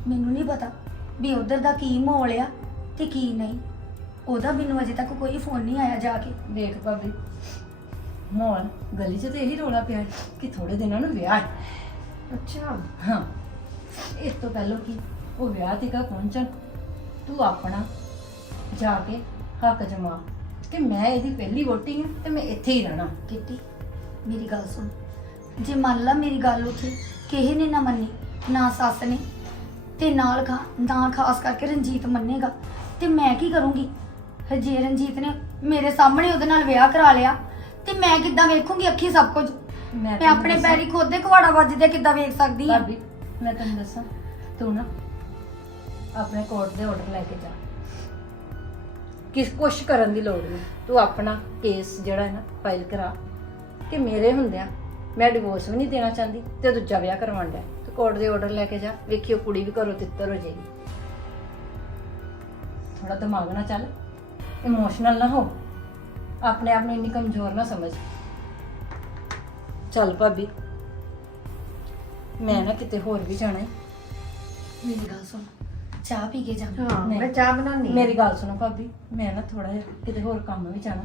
ਮੈਨੂੰ ਨਹੀਂ ਪਤਾ ਵੀ ਉੱਧਰ ਦਾ ਕੀ ਮਾਹੌਲ ਆ ਤੇ ਕੀ ਨਹੀਂ। ਉਹਦਾ ਮੈਨੂੰ ਅਜੇ ਤੱਕ ਕੋਈ ਫੋਨ ਨਹੀਂ ਆਇਆ ਜਾ ਕੇ। ਵੇਖ ਭਾਬੀ। ਮੋਲ ਗਲੀ 'ਚ ਤੇ ਇਹੀ ਰੋਲਾ ਪਿਆ ਹੈ ਕਿ ਥੋੜੇ ਦਿਨਾਂ ਨੂੰ ਵਿਆਹ ਹੈ। ਅੱਛਾ। ਹਾਂ। ਇਸ ਤੋਂ ਪਹਿਲਾਂ ਕਿ ਉਹ ਵਿਆਹ ਤੇ ਕਾ ਪਹੁੰਚਣ ਤੂੰ ਆਪਣਾ ਜਾ ਕੇ ਹੱਕ ਜਮਾ ਕਿ ਮੈਂ ਇਹਦੀ ਪਹਿਲੀ ਵੋਟੀ ਹਾਂ ਤੇ ਮੈਂ ਇੱਥੇ ਹੀ ਰਹਿਣਾ। ਕਿੱਟੀ ਮੇਰੀ ਗੱਲ ਸੁਣ। ਜੇ ਮੰਨ ਲਾ ਮੇਰੀ ਗੱਲ ਉੱਥੇ ਕਿਸੇ ਨੇ ਨਾ ਮੰਨੀ ਨਾ ਸੱਸ ਨੇ ਤੇ ਨਾਲ ਖਾ ਨਾ ਖਾਸ ਕਰਕੇ ਰਣਜੀਤ ਮੰਨੇਗਾ ਤੇ ਮੈਂ ਕੀ ਕਰੂੰਗੀ? ਫਿਰ ਜੇ ਰਣਜੀਤ ਨੇ ਮੇਰੇ ਸਾਹਮਣੇ ਉਹਦੇ ਨਾਲ ਵਿਆਹ ਕਰਾ ਲਿਆ ਤੇ ਮੈਂ ਕਿੱਦਾਂ ਵੇਖੂੰਗੀ ਅੱਖੀ ਸਭ ਕੁਝ? ਮੈਂ ਆਪਣੇ ਪੈਰੀ ਖੋਦੇ ਕੁਵਾੜਾ ਵੱਜਦੇ ਕਿੱਦਾਂ ਵੇਖ ਸਕਦੀ ਹਾਂ? ਭਾਬੀ ਮੈਂ ਤੈਨੂੰ ਦੱਸਾਂ। ਤੂੰ ਨਾ ਆਪਣੇ ਕੋਰਟ ਦੇ ਆਰਡਰ ਲੈ ਕੇ ਜਾ। ਕਿਸ ਕੁਛ ਕਰਨ ਦੀ ਲੋੜ ਨਹੀਂ। ਤੂੰ ਆਪਣਾ ਕੇਸ ਜਿਹੜਾ ਹੈ ਨਾ ਫਾਈਲ ਕਰਾ। ਕਿ ਮੇਰੇ ਹੁੰਦਿਆਂ ਮੈਂ ਡਿਵੋਰਸ ਵੀ ਨਹੀਂ ਦੇਣਾ ਚਾਹੁੰਦੀ ਤੇ ਦੂਜਾ ਵਿਆਹ ਕਰਵਾਉਣ ਦਾ ਤੂੰ ਕੋਰਟ ਦੇ ਆਰਡਰ ਲੈ ਕੇ ਜਾ। ਵੇਖਿਓ ਕੁੜੀ ਵੀ ਘਰੋਂ ਤਿੱਤਰ ਹੋ ਜਾਏਗੀ। ਥੋੜਾ ਦਿਮਾਗ ਨਾਲ ਚੱਲ। ਇਮੋਸ਼ਨਲ ਨਾ ਹੋ। ਆਪਣੇ ਆਪ ਨੂੰ ਇੰਨੀ ਕਮਜ਼ੋਰ ਨਾ ਸਮਝ। ਚੱਲ ਭਾਬੀ ਮੈਂ ਨਾ ਕਿਤੇ ਹੋਰ ਵੀ ਜਾਣਾ ਹੈ ਮੇਰੀ ਗੱਲ ਸੁਣ ਚਾਹ ਪੀ ਕੇ ਜਾ। ਹਾਂ। ਮੈਂ ਚਾਹ ਬਣਾਉਣੀ ਮੇਰੀ ਗੱਲ ਸੁਣੋ ਭਾਬੀ ਮੈਂ ਨਾ ਥੋੜਾ ਜਿਹਾ ਕਿਤੇ ਹੋਰ ਕੰਮ ਵੀ ਜਾਣਾ।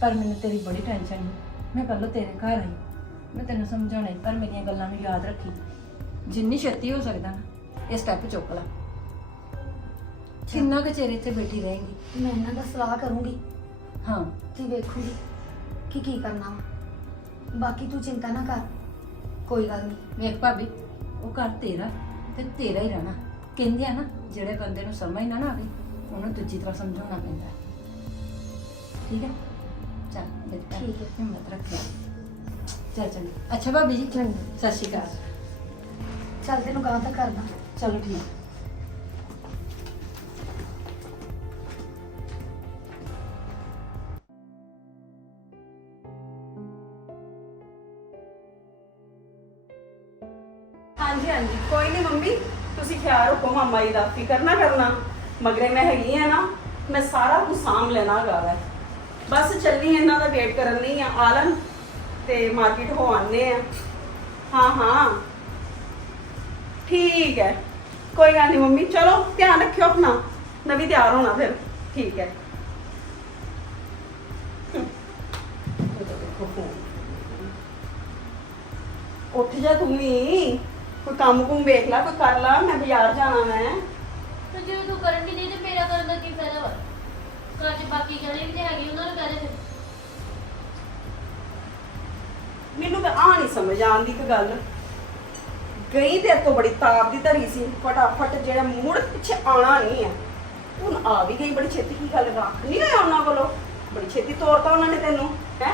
ਪਰ ਮੈਨੂੰ ਤੇਰੀ ਬੜੀ ਟੈਨਸ਼ਨ ਹੈ ਮੈਂ ਕੱਲ ਤੇਰੇ ਘਰ ਆਈ। ਮੈਂ ਤੈਨੂੰ ਸਮਝਾਉਣਾ ਪਰ ਮੇਰੀਆਂ ਗੱਲਾਂ ਨੂੰ ਯਾਦ ਰੱਖੀ। ਜਿੰਨੀ ਛੇਤੀ ਹੋ ਸਕਦਾ ਨਾ ਇਹ ਸਟੈਪ ਚੁੱਕ ਲੈ। ਕਿੰਨਾ ਕੁ ਚਿਰ ਇੱਥੇ ਬੈਠੀ ਰਹੇਂਗੀ? ਮੈਂ ਇਹਨਾਂ ਦਾ ਸਲਾਹ ਕਰੂੰਗੀ। ਹਾਂ ਤੇ ਵੇਖੂੰਗੀ ਕਿ ਕੀ ਕਰਨਾ ਵਾ। ਬਾਕੀ ਤੂੰ ਚਿੰਤਾ ਨਾ ਕਰ ਕੋਈ ਗੱਲ ਨਹੀਂ। ਵੇਖ ਭਾਬੀ ਉਹ ਘਰ ਤੇਰਾ ਤੇ ਤੇਰਾ ਹੀ ਰਹਿਣਾ। ਕਹਿੰਦੇ ਆ ਨਾ ਜਿਹੜੇ ਬੰਦੇ ਨੂੰ ਸਮਝ ਨਾ ਨਾ ਆਵੇ ਉਹਨੂੰ ਦੂਜੀ ਤਰ੍ਹਾਂ ਸਮਝਾਉਣਾ ਪੈਂਦਾ ਹੈ। ਠੀਕ ਹੈ? ਚੱਲ ਬੇਟਾ ਠੀਕ ਹੈ। ਹਿੰਮਤ ਰੱਖ। ਚੱਲ ਚੱਲ ਅੱਛਾ ਭਾਬੀ ਜੀ ਚੰਗਾ। ਸਤਿ ਸ਼੍ਰੀ ਅਕਾਲ। ਚੱਲ ਤੈਨੂੰ ਗਾਂ ਤੱਕ ਕਰਦਾ। ਚਲੋ ਠੀਕ ਹਾਂਜੀ ਹਾਂਜੀ ਕੋਈ ਨਹੀਂ ਮੰਮੀ, ਤੁਸੀਂ ਖਿਆਲ ਰੱਖੋ ਮਾਮਾ ਜੀ ਦਾ, ਫਿਕਰ ਨਾ ਕਰਨਾ। ਮਗਰੇ ਮੈਂ ਹੈਗੀ ਆ ਨਾ, ਮੈਂ ਸਾਰਾ ਕੁਝ ਸਾਂਭ ਲੈਣਾ ਹੈਗਾ ਵੈ ਬਸ ਚੱਲੀ ਇਹਨਾਂ ਦਾ ਵੇਟ ਕਰਨ ਨਹੀਂ ਆ, ਆਲਨ ਤੇ ਮਾਰਕੀਟ ਹੋ ਆਨੇ ਆ। ਹਾਂ ਹਾਂ। ਠੀਕ ਹੈ ਕੋਈ ਗੱਲ ਨਹੀਂ ਮੰਮੀ, ਚਲੋ ਧਿਆਨ ਰੱਖਿਓ ਆਪਣਾ। ਮੈਂ ਵੀ ਤਿਆਰ ਹੋਣਾ ਫਿਰ। ਠੀਕ ਹੈ ਉੱਠ ਜਾ ਤੂੰ ਵੀ ਕੋਈ ਕੰਮ ਕੁਮ ਵੇਖ ਲੈ ਕੋਈ ਕਰ ਲਾ ਮੈਂ ਬਾਜ਼ਾਰ ਜਾਣਾ ਮੈਂ। ਤੇ ਜੇ ਤੂੰ ਕਰਨ ਨਹੀਂ ਦੇ ਤੇ ਮੇਰਾ ਕਰਨ ਦਾ ਕੀ ਫਾਇਦਾ ਵਾ? ਘਰ 'ਚ ਬਾਕੀ ਜਿਹੜੇ ਵੀ ਤੇ ਹੈਗੇ ਉਹਨਾਂ ਨੂੰ ਕਹਿ ਦੇ ਫਿਰ। ਮੈਨੂੰ ਤਾਂ ਆ ਨਹੀਂ ਸਮਝ ਆਉਂਦੀ ਇੱਕ ਗੱਲ। ਗਈ ਤੇ ਤੋਂ ਬੜੀ ਤਾਪ ਦੀ ਧਰੀ ਸੀ ਫਟਾਫਟ ਜਿਹੜਾ ਮੁੜ ਪਿੱਛੇ ਆਣਾ ਨਹੀਂ ਹੈ ਹੁਣ ਆ ਵੀ ਗਈ ਬੜੀ ਛੇਤੀ ਕੀ ਗੱਲ ਰੱਖ ਨਹੀਂ ਹੋਇਆ ਉਹਨਾਂ ਕੋਲੋਂ। ਬੜੀ ਛੇਤੀ ਤੋਰਤਾ ਉਹਨਾਂ ਨੇ ਤੈਨੂੰ ਹੈ?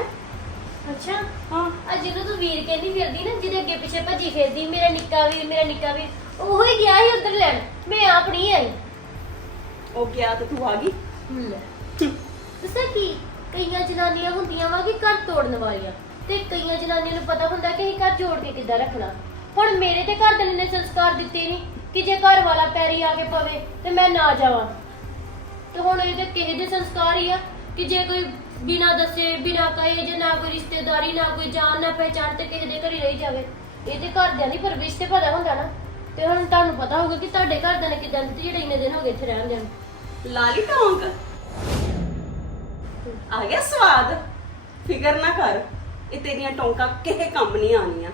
ਅੱਛਾ ਹਾਂ। ਆ ਜਿਹਨੂੰ ਤੂੰ ਵੀਰ ਕਹਿੰਦੀ ਫਿਰਦੀ ਨਾ ਜਿਹਦੇ ਅੱਗੇ ਪਿੱਛੇ ਭੱਜੀ ਫਿਰਦੀ ਮੇਰਾ ਨਿੱਕਾ ਵੀਰ ਮੇਰਾ ਨਿੱਕਾ ਵੀਰ ਉਹੋ ਹੀ ਗਿਆ ਸੀ ਉਧਰ ਲੈਣ। ਮੈਂ ਆਪ ਨਹੀਂ ਆਈ। ਉਹ ਗਿਆ ਤੇ ਤੂੰ ਆ ਗਈ? ਦੱਸਾਂ ਕੀ? ਕਈਆਂ ਜਨਾਨੀਆਂ ਹੁੰਦੀਆਂ ਵਾ ਕਿ ਘਰ ਤੋੜਨ ਵਾਲੀਆਂ। ਤੇ ਕਈਆਂ ਜਨਾਨੀਆਂ ਨੂੰ ਪਤਾ ਹੁੰਦਾ ਕਿ ਅਸੀਂ ਘਰ ਜੋੜ ਕੇ ਕਿੱਦਾਂ ਰੱਖਣਾ। ਹੁਣ ਮੇਰੇ ਤੇ ਘਰ ਦੇ ਨੇ ਸੰਸਕਾਰ ਦਿੱਤੇ ਨਹੀਂ ਕਿ ਜੇ ਘਰ ਵਾਲਾ ਪੈਰੀ ਆ ਕੇ ਪਵੇ ਤੇ ਮੈਂ ਨਾ ਜਾਵਾਂ। ਤੇ ਹੁਣ ਇਹ ਤੇ ਕਿਸੇ ਦੇ ਸੰਸਕਾਰ ਹੀ ਆ ਕਿ ਜੇ ਕੋਈ ਬਿਨਾ ਦੱਸੇ ਬਿਨਾ ਕਹੇ ਜੇ ਨਾ ਕੋਈ ਰਿਸ਼ਤੇਦਾਰੀ ਨਾ ਕੋਈ ਜਾਣ ਨਾ ਪਹਿਚਾਣ ਤੇ ਕਿਸੇ ਦੇ ਘਰੇ ਰਹੀ ਜਾਵੇ। ਇਹ ਤੇ ਘਰਦਿਆਂ ਦੀ ਪਰਵਿਸ਼ ਤੇ ਪਤਾ ਹੁੰਦਾ ਨਾ। ਤੇ ਹੁਣ ਤੁਹਾਨੂੰ ਪਤਾ ਹੋਊਗਾ ਕਿ ਤੁਹਾਡੇ ਘਰਦਿਆਂ ਨੇ ਕਿਦਾਂ ਦਿੱਤੀ ਜਿਹੜੇ ਇੰਨੇ ਦਿਨ ਹੋ ਗਏ ਇੱਥੇ ਰਹਿੰਦੇ ਨੂੰ। ਲਾਲੀ ਟੌਂਕ? ਆ ਗਿਆ ਸਵਾਦ। ਫਿਕਰ ਨਾ ਕਰ ਇਹ ਤੇਰੀਆਂ ਟੌਂਕਾਂ ਕਿਸੇ ਕੰਮ ਨਹੀਂ ਆਣੀਆਂ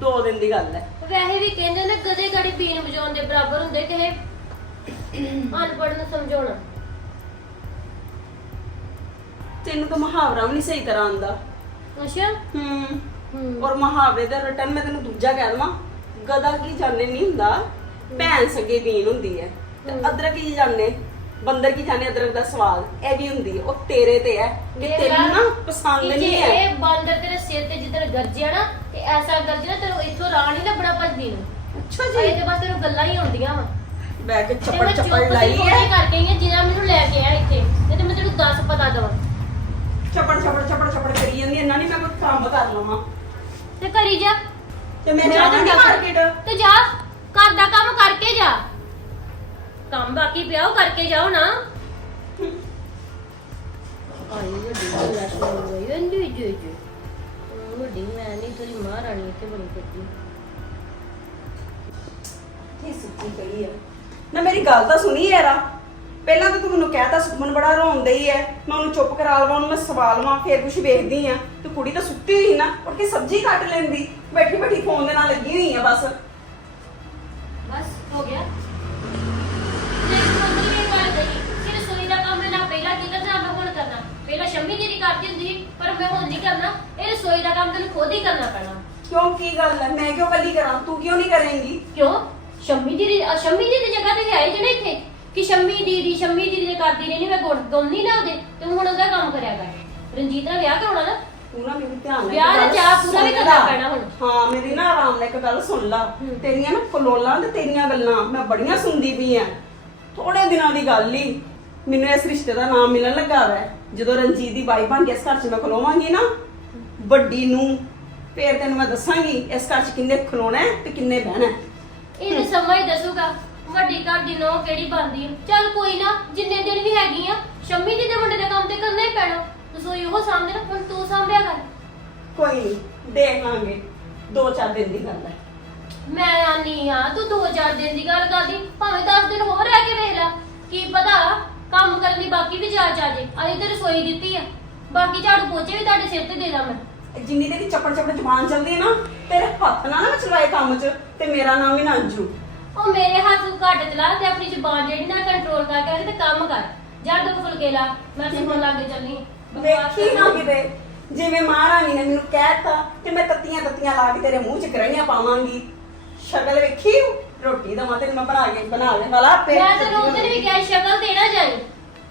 ਦੋ ਦਿਨ ਦੀ ਗੱਲ ਹੈ। ਵੈਸੇ ਵੀ ਕਹਿੰਦੇ ਨੇ ਗਧੇ ਗਾੜੀ ਬੀਨ ਵਜਾਉਣ ਦੇ ਬਰਾਬਰ ਹੁੰਦੇ ਕਿ ਅਨਪੜ੍ਹ ਨੂੰ ਸਮਝਾਉਣਾ। ਤੈਨੂੰ ਤਾਂ ਮੁਹਾਵਰਾ ਵੀ ਨਹੀਂ ਸਹੀ ਤਰ੍ਹਾਂ ਆਂਦਾ ਅੱਛਾ? ਹੂੰ। ਹੂੰ। ਔਰ ਮੁਹਾਵਰੇ ਦਾ ਰਿਟਰਨ ਮੈਂ ਤੈਨੂੰ ਦੂਜਾ ਕਹਿ ਦਵਾਂ। ਗਦਾ ਕੀ ਜਾਣੇ ਨਹੀਂ ਹੁੰਦਾ। ਭੈਣ ਸਗੇ ਬੀਨ ਹੁੰਦੀ ਹੈ। ਤੇ। ਅਦਰਕ ਕੀ ਜਾਣੇ? ਬੰਦਰ ਕੀ ਜਾਣੇ ਅਦਰਕ ਦਾ ਸਵਾਦ? ਇਹ ਵੀ ਹੁੰਦੀ ਹੈ। ਉਹ ਤੇਰੇ ਤੇ ਹੈ। ਕਿ ਦੇਖ ਤੈਨੂੰ ਲਾ, ਨਾ ਪਸੰਦ ਨਹੀਂ ਜੇ ਹੈ। ਇਹ ਬਾਂਦਰ ਤੇਰੇ ਸਿਰ ਤੇ ਜਿੱਦਣ ਗਰਜਿਆ ਨਾ ਤੇ ਐਸਾ ਗਰਜਿਆ ਤੈਨੂੰ ਇੱਥੋਂ ਰਾਹ ਨਹੀਂ ਲੱਭਣਾ ਭੱਜਦੀ ਨੂੰ। ਅੱਛਾ ਜੀ। ਤੇ ਬਸ ਤੈਨੂੰ ਗੱਲਾਂ ਹੀ ਆਉਂਦੀਆਂ ਵਾ। ਬੈ ਕੇ ਤੇ ਚੱਪੜ ਮੈਂ ਚੱਪੜ ਚੁੱਪ ਲਾਈ ਹੈ। ਕਰਕੇ ਆ ਜਿਹਨਾਂ ਮੈਨੂੰ ਲੈ ਕੇ ਆ ਇੱਥੇ ਨਹੀਂ ਤੇ ਮੈਂ ਤੈਨੂੰ ਦੱਸ ਪਤਾ ਦਵਾਂ। ਚੱਪੜ ਚੱਪੜ ਚੱਪੜ ਚੱਪੜ ਕਰੀ ਜਾਂਦੀ ਇਹਨਾਂ ਨਹੀਂ ਮੈਂ ਕੋਈ ਕੰਮ ਕਰ ਲਵਾਂ। ਤੇ ਕਰੀ ਜਾ। ਤੇ ਮੈਂ ਮੈਂ ਜਾਣਾ ਨਹੀਂ ਮਾਰਕੀਟ ਤੇ ਜਾ। ਘਰ ਦਾ ਕੰਮ ਕਰਕੇ ਜਾ। ਕੰਮ ਬਾਕੀ ਪਿਆ ਉਹ ਕਰਕੇ ਜਾਓ ਨਾ। ਆਈ ਵੱਡੀ ਹੋ ਗਈ ਅੰਦੀ ਜੀ ਜੀ। ਵੱਡੀ ਮੈਂ ਨਹੀਂ ਤੇਰੀ ਮਹਾਰਾਣੀ ਇੱਥੇ ਬਣੀ ਫਿਰਦੀ। ਕੀ ਸੱਚੀ ਕਹੀ ਹੈ ਨਾ ਮੇਰੀ ਗੱਲ ਤਾਂ ਸੁਣੀ ਯਾਰਾ। ਪਹਿਲਾਂ ਤਾਂ ਤੂੰ ਮੈਨੂੰ ਕਹਿਤਾ ਸੁਖਮਨ ਬੜਾ ਰੋਂਦੀ ਹੈ ਮੈਂ ਉਹਨੂੰ ਚੁੱਪ ਕਰਾ ਲਵਾਂ ਉਹਨੂੰ ਮੈਂ ਸਵਾਲ ਲਵਾਂ ਫੇਰ ਕੁਝ ਵੇਖਦੀ ਆ। ਤੇ ਕੁੜੀ ਤਾਂ ਸੁੱਤੀ ਹੋਈ ਨਾ ਉੱਠ ਕੇ ਸਬਜ਼ੀ ਕੱਟ ਲੈਂਦੀ। ਬੈਠੀ ਬੈਠੀ ਫੋਨ ਦੇ ਨਾਲ ਲੱਗੀ ਹੋਈ ਆ ਬਸ। ਬਸ ਹੋ ਗਿਆ। ਜੇ ਮੰਮੀ ਇਹ ਗੱਲ ਕਹੀ। ਕਿ ਰਸੋਈ ਦਾ ਕੰਮ ਮੈਂ ਨਾ ਪਹਿਲਾਂ ਕੀਤਾ ਤੇ ਨਾ ਮੈਂ ਹੁਣ ਕਰਨਾ। ਪਹਿਲਾਂ ਸ਼ੰਮੀ ਦੀਦੀ ਕਰਦੀ ਹੁੰਦੀ ਸੀ, ਪਰ ਮੈਂ ਹੁਣ ਨਹੀਂ ਕਰਨਾ। ਇਹ ਰਸੋਈ ਦਾ ਕੰਮ ਤੈਨੂੰ ਖੁਦ ਹੀ ਕਰਨਾ ਪੈਣਾ। ਕਿਉਂ ਕੀ ਗੱਲ ਹੈ? ਮੈਂ ਕਿਉਂ ਕੱਲੀ ਕਰਾਂ? ਤੂੰ ਕਿਉਂ ਨਹੀਂ ਕਰੇਂਗੀ? ਕਿਉਂ? ਸ਼ੰਮੀ ਦੀਦੀ ਅ, ਸ਼ੰਮੀ ਜੀ ਦੀ ਜਗ੍ਹਾ ਤੇ ਆਏ ਜਣੇ ਇੱਥੇ। ਕਿ ਸ਼ੰਮੀ ਦੀਦੀ ਸ਼ੰਮੀ ਦੀਦੀ ਦੇ ਕਰਦੀ ਰਹਿਣੀ ਮੈਂ ਗੁਣ ਗਾਉਂਦੀ ਨਾ ਉਹਦੇ ਤੇ ਹੁਣ ਉਹਦਾ ਕੰਮ ਕਰਿਆ ਕਰ ਰਣਜੀਤ ਨਾਲ ਵਿਆਹ ਕਰਾਉਣਾ ਨਾ ਨਾ ਮੈਨੂੰ ਧਿਆਨ ਨਾਲ ਵਿਆਹ ਦਾ ਗੱਲ ਚਾਅ ਪੂਰਾ ਵੀ ਸੁਣ ਕਰਨਾ ਲਾ। ਪੈਣਾ ਹੁਣ। ਹਾਂ ਮੇਰੀ ਨਾ ਆਰਾਮ ਨਾਲ ਇੱਕ ਗੱਲ ਸੁਣ ਲਾ। ਤੇਰੀਆਂ ਨਾ ਕਲੋਲਾਂ ਤੇ ਤੇਰੀਆਂ ਗੱਲਾਂ ਮੈਂ ਬੜੀਆਂ ਸੁਣਦੀ ਪਈ ਆ ਥੋੜੇ ਦਿਨਾਂ ਦੀ ਗੱਲ ਹੀ ਮੈਨੂੰ ਇਸ ਰਿਸ਼ਤੇ ਦਾ ਨਾਮ ਮਿਲਣ ਲੱਗਾ ਵੈ ਜਦੋਂ ਰਣਜੀਤ ਦੀ ਬਾਈ ਬਣ ਕੇ ਇਸ ਘਰ 'ਚ ਮੈਂ ਖਲੋਵਾਂਗੀ ਨਾ ਵੱਡੀ ਨੂੰ ਫੇਰ ਤੈਨੂੰ ਮੈਂ ਦੱਸਾਂਗੀ ਇਸ ਘਰ 'ਚ ਕਿੰਨੇ ਖਲੋਣਾ ਹੈ ਤੇ ਕਿੰਨੇ ਬਹਿਣਾ ਹੈ। ਇਹ ਤਾਂ ਸਮਾਂ ਹੀ ਦੱਸੂਗਾ ਵੱਡੀ ਘਰ ਦੀ ਨੋ ਕਿਹੜੀ ਬਣਦੀ ਹੈ ਚੱਲ ਕੋਈ ਨਾ ਜਿੰਨੇ ਦਿਨ ਵੀ ਹੈਗੀ ਆ ਸ਼ੰਮੀ ਜੀ ਦੇ ਮੁੰਡੇ ਦਾ ਕੰਮ ਤੇ ਕਰਨਾ ਹੀ ਪੈਣਾ। ਰਸੋਈ ਉਹ ਸਾਹਮਣੇ ਨਾ ਹੁਣ ਤੂੰ ਸਾਂਭਿਆ ਕਰ। ਕੋਈ ਨਹੀਂ ਦੇਖ ਲਾਂਗੇ ਦੋ ਚਾਰ ਦਿਨ ਦੀ ਗੱਲ ਹੈ ਮੈਂ ਆਨੀ ਆ ਤੂੰ ਦੋ ਚਾਰ ਦਿਨ ਦੀ ਗੱਲ ਕਰਦੀ ਭਾਵੇਂ 10 ਦਿਨ ਹੋਰ ਰਹਿ ਕੇ ਵੇਖ ਲੈ। ਕੀ ਪਤਾ ਕੰਮ ਕਰਨ ਦੀ ਬਾਕੀ ਵੀ ਜਾ ਜਾ ਜੇ। ਅਜੇ ਤੇ ਰਸੋਈ ਦਿੱਤੀ ਆ। ਬਾਕੀ ਝਾੜੂ ਪੋਚੇ ਵੀ ਤੁਹਾਡੇ ਸਿਰ ਤੇ ਦੇ ਦਾਂ ਮੈਂ। ਜਿੰਨੀ ਤੇਰੀ ਚੱਪੜ ਚੱਪੜ ਜ਼ੁਬਾਨ ਚੱਲਦੀ ਹੈ ਨਾ ਤੇਰੇ ਹੱਥ ਨਾਲ ਨਾ ਚਲਾਏ ਕੰਮ 'ਚ ਤੇ ਮੇਰਾ ਨਾਮ ਵੀ ਨਾ ਅੰਜੂ। ਉਹ ਮੇਰੇ ਹੱਥ ਨੂੰ ਘੱਟ ਚਲਾ ਤੇ ਆਪਣੀ ਜ਼ੁਬਾਨ ਜਿਹੜੀ ਨਾ ਕੰਟਰੋਲ ਕਰਕੇ ਤੇ ਕੰਮ ਕਰ ਜਾ ਦੋ ਫੁਲਕੇ ਲਾ ਮੈਂ ਸੁਣਨ ਲੱਗ ਚੱਲੀ। ਵੇਖੀ ਨਾ ਕਿਤੇ ਜਿਵੇਂ ਮਹਾਰਾਣੀ ਨੇ ਮੈਨੂੰ ਕਹਿਤਾ ਕਿ ਮੈਂ ਤੱਤੀਆਂ ਤੱਤੀਆਂ ਲਾ ਕੇ ਤੇਰੇ ਮੂੰਹ 'ਚ ਕਰਾਈਆਂ ਪਾਵਾਂਗੀ। ਸ਼ਕਲ ਵੇਖੀ ਰੋਟੀ ਦਾ ਤੈਨੂੰ ਮੈਂ ਬਣਾ ਕੇ ਬਣਾ ਲੈ ਵਾਲਾ ਆਪੇ ਮੈਂ ਤੈਨੂੰ ਉਸ ਦਿਨ ਵੀ ਕਿਹਾ ਸ਼ਕਲ ਦੇਣਾ ਜਾਈ।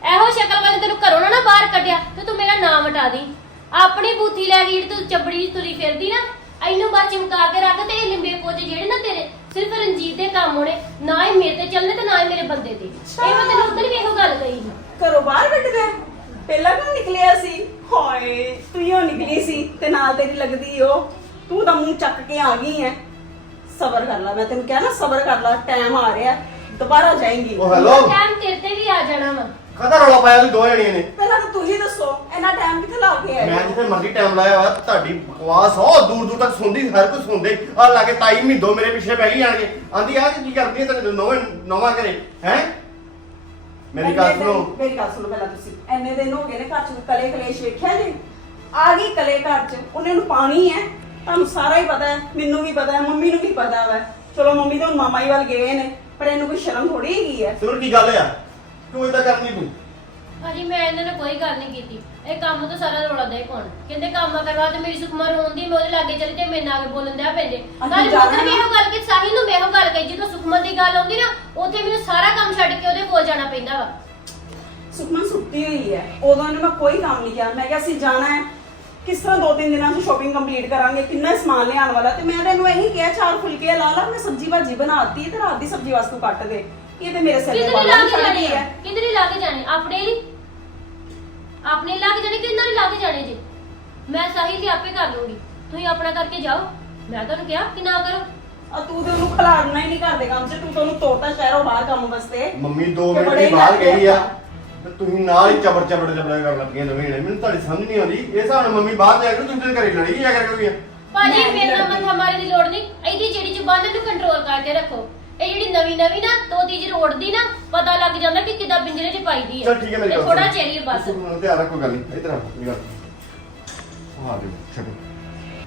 ਇਹੋ ਸ਼ਕਲ ਵਾਲੇ ਤੈਨੂੰ ਘਰੋਂ ਨਾ ਨਾ ਬਾਹਰ ਕੱਢਿਆ ਤੇ ਤੂੰ ਮੇਰਾ ਨਾਮ ਹਟਾ ਦੀ। ਆਪਣੀ ਬੂਥੀ ਲੈ ਗਈ ਤੂੰ ਚਪੜੀ ਤੁਰੀ ਫਿਰਦੀ ਨਾ ਇਹਨੂੰ ਬਾਅਦ ਚਮਕਾ ਕੇ ਰੱਖ ਤੇ ਇਹ ਲਿੰਬੇ ਪੋਚੇ ਜਿਹੜੇ ਨਾ ਤੇਰੇ ਸਿਰਫ ਰਣਜੀਤ ਦੇ ਕੰਮ ਹੋਣੇ ਨਾ ਹੀ ਮੇਰੇ ਤੇ ਚੱਲਣੇ ਤੇ ਨਾ ਹੀ ਮੇਰੇ ਬੰਦੇ ਤੇ। ਇਹ ਮੈਂ ਤੈਨੂੰ ਉਦੋਂ ਵੀ ਇਹੋ ਗੱਲ ਕਹੀ ਸੀ। ਘਰੋਂ ਬਾਹਰ ਕੱਢ ਦੇ ਪਹਿਲਾਂ ਕਿਉਂ ਨਿਕਲਿਆ ਸੀ? ਹਾਏ ਤੂੰ ਹੀ ਉਹ ਨਿਕਲੀ ਸੀ ਤੇ ਨਾਲ ਤੇਰੀ ਲੱਗਦੀ ਉਹ ਤੂੰ ਤਾਂ ਮੂੰਹ ਚੱਕ ਕੇ ਆ ਗਈ ਐ। ਸਬਰ ਕਰ ਲੈ ਮੈਂ ਤੈਨੂੰ ਕਿਹਾ ਨਾ ਸਬਰ ਕਰ ਲੈ ਟਾਈਮ ਆ ਰਿਹਾ ਦੁਬਾਰਾ ਜਾਏਂਗੀ। ਉਹ ਹੈਲੋ ਟਾਈਮ ਤੇਰੇ ਤੇ ਵੀ ਆ ਜਾਣਾ ਵਾ। ਕਦਾ ਰੌਲਾ ਪਾਇਆ ਤੁਸੀਂ ਦੋ ਜਣੀਆਂ ਨੇ। ਪਹਿਲਾਂ ਤਾਂ ਤੂੰ ਹੀ ਦੱਸੋ ਇੰਨਾ ਟਾਈਮ ਕਿੱਥੇ ਲਾ ਕੇ ਆਏ ਮੈਂ ਜਿੱਥੇ ਮਰਜ਼ੀ ਟਾਈਮ ਲਾਇਆ ਵਾ ਤੁਹਾਡੀ ਬਕਵਾਸ ਹੋ ਦੂਰ ਦੂਰ ਤੱਕ ਸੁਣਦੀ ਹਰ ਕੋਈ ਸੁਣਦੇ। ਆ ਲਾ ਕੇ ਤਾਈ ਮਹੀਦੋ ਮੇਰੇ ਪਿੱਛੇ ਪੈ ਗਈ ਆਣ ਕੇ। ਆਂਦੀ ਆ ਕੀ ਕਰਦੀ ਹੈ ਤੈਨੂੰ ਨੌਵੇਂ ਨੌਵਾਂ ਕਰੇ ਹੈ? ਮੇਰੀ ਗੱਲ ਇੰਨੇ ਸੁਣੋ। ਦਿਨ- ਮੇਰੀ ਗੱਲ ਸੁਣੋ ਪਹਿਲਾਂ ਤੁਸੀਂ। ਇੰਨੇ ਦਿਨ ਹੋ ਗਏ ਨੇ ਘਰ ਚ ਕਲੇ ਕਲੇਸ਼ ਵੇਖਿਆ ਜੀ? ਆ ਗਈ ਕਲੇ ਘਰ ਚ। ਉਹਨੇ ਨੂੰ ਪਾਣੀ ਹੈ। ਤੁਹਾਨੂੰ ਸਾਰਾ ਹੀ ਪਤਾ ਹੈ ਮੈਨੂੰ ਵੀ ਪਤਾ ਹੈ ਮੰਮੀ ਨੂੰ ਵੀ ਪਤਾ ਵਾ। ਚਲੋ ਮੰਮੀ ਤਾਂ ਹੁਣ ਮਾਮਾ ਹੀ ਵੱਲ ਗਏ ਨੇ ਪਰ ਇਹਨੂੰ ਕੋਈ ਸ਼ਰਮ ਥੋੜੀ ਹੈਗੀ ਹੈ। ਸੁਣ ਕੀ ਗੱਲ ਆ? ਤੂੰ ਇਦਾਂ ਕਰਨੀ ਤੂੰ? ਭਾਜੀ ਮੈਂ ਇਹਨਾਂ ਨਾਲ ਕੋਈ ਗੱਲ ਨਹੀਂ ਕੀਤੀ। ਇਹ ਕੰਮ ਤੋਂ ਸਾਰਾ ਰੋਲਾ ਦੇ ਕੋਣ ਕਹਿੰਦੇ ਕੰਮ ਕਰਵਾ ਤੇ ਮੇਰੀ ਸੁਖਮਰ ਹੁੰਦੀ ਮੈਂ ਉਹਦੇ ਲਾਗੇ ਚਲੀ ਤੇ ਮੇਰੇ ਨਾਲ ਬੋਲਣ ਦਿਆ ਪੈਂਦੇ। ਨਾਲ ਜਾਣਾ ਨਾ। ਇਹੋ ਗੱਲ ਕਿ ਸਾਹਿਲ ਨੂੰ ਮੈਂ ਇਹੋ ਗੱਲ ਕਹੀ ਜਦੋਂ ਸੁਖਮਰ ਦੀ ਗੱਲ ਆਉਂਦੀ ਨਾ ਉੱਥੇ ਮੈਨੂੰ ਸਾਰਾ ਕੰਮ ਛੱਡ ਕੇ ਉਹਦੇ ਕੋਲ ਜਾਣਾ ਪੈਂਦਾ ਵਾ। ਸੁਖਮਨ ਸੁੱਤੀ ਹੋਈ ਹੈ। ਉਦੋਂ ਇਹਨੇ ਮੈਂ ਕੋਈ ਕੰਮ ਨਹੀਂ ਕਿਹਾ। ਮੈਂ ਕਿਹਾ ਅਸੀਂ ਜਾਣਾ ਹੈ। ਕਿਸ ਤਰ੍ਹਾਂ ਦੋ ਤਿੰਨ ਦਿਨਾਂ 'ਚ ਸ਼ਾਪਿੰਗ ਕੰਪਲੀਟ ਕਰਾਂਗੇ ਕਿੰਨਾ ਸਮਾਨ ਲਿਆਉਣ ਵਾਲਾ? ਤੇ ਮੈਂ ਤੈਨੂੰ ਇਹੀ ਕਿਹਾ ਚਾਰ ਫੁਲਕੇ ਲਾ ਲਾ ਮੈਂ ਸਬਜ਼ੀ ਭਾਜੀ ਬਣਾਤੀ ਤੇ ਰਾਤ ਦੀ ਸਬਜ਼ੀ ਵਾਸਤੂ ਕੱਟ ਦੇ। ਇਹ ਤੇ ਮੇਰੇ ਸਿਰ ਤੇ ਕਿਧਰੇ ਬਾਲਾਂ ਲੱਗ ਛੱਡ ਜਾਣੇ ਗਈ ਆ? ਹੈ। ਕਿਧਰੇ ਲੱਗ ਜਾਣੇ? ਆਪਣੇ ਲਈ? ਆਪਣੇ ਲੱਗ ਜਾਣੇ ਕਿੰਨਾਂ ਲੱਗ ਜਾਣੇ ਜੀ? ਮੈਂ ਸਾਹਿਲ ਦੀ ਆਪੇ ਕਰ ਲੂੰਗੀ ਤੁਸੀਂ ਆਪਣਾ ਕਰਕੇ ਜਾਓ। ਮੈਂ ਤੁਹਾਨੂੰ ਕਿਹਾ ਕਿ ਨਾ ਕਰੋ। ਆ ਤੂੰ ਤੇ ਉਹਨੂੰ ਖਿਲਾੜਨਾ ਹੀ ਨਹੀਂ ਕਰਦੇ ਕੰਮ 'ਚ। ਤੂੰ ਤਾਂ ਉਹਨੂੰ ਤੋਰਤਾ ਸ਼ਹਿਰੋਂ ਬਾਹਰ ਕੰਮ ਵਾਸਤੇ। ਮੰਮੀ 2 ਤੇ ਮਿੰਟ ਬੜੇ ਦੀ ਬਾਹਰ ਲੱਗੇ ਗਈ ਆ। ਆਪਾਂ। ਤੇ ਤੁਸੀਂ ਨਾਲ ਹੀ ਚਬੜ ਚਬੜ ਚਬੜ ਕਰਨ ਲੱਗੀਆਂ ਦੋਵੇਂ ਜਣੇ। ਮੈਨੂੰ ਤੁਹਾਡੀ ਸਮਝ ਨਹੀਂ ਆਉਂਦੀ। ਇਹ ਹਿਸਾਬ ਨਾਲ ਮੰਮੀ ਬਾਹਰ ਜਾ ਕੇ ਤੁਸੀਂ ਤੇ ਘਰੇ ਲੜੀ ਜਾ ਕਰ ਕੋਈ ਭਾਜੀ ਮੈਂ ਨੀ ਮੇਰੇ ਨਾਲ ਲੜਦੀ। ਮੱਥਾ ਮਾਰਨ ਦੀ ਲੋੜ ਨਹੀਂ। ਇਹਦੀ ਜਿਹੜੀ ਜ਼ੁਬਾਨ ਨੂੰ ਕੰਟਰੋਲ ਕਰਕੇ ਰੱਖੋ। ਇਹ ਜਿਹੜੀ ਨਵੀਂ ਨਵੀਂ ਨਾ ਤੋਤੀ ਜਿਹੀ ਰੋੜਦੀ ਨਾ ਪਤਾ ਲੱਗ ਜਾਂਦਾ ਕਿ ਕਿੱਦਾਂ ਪਿੰਜਰੇ 'ਚ ਪਾਈ ਦੀ ਚਲ ਠੀਕ ਹੈ ਮੇਰੀ ਗੱਲ ਥੋੜਾ। ਚੇਰੀ ਬਸ। ਤੁਸੀਂ ਧਿਆਨ ਰੱਖੋ ਗੱਲ। ਨਹੀਂ ਇਧਰ ਆ ਮੇਰੀ ਗੱਲ ਆ ਦੇ ਛੱਡੋ।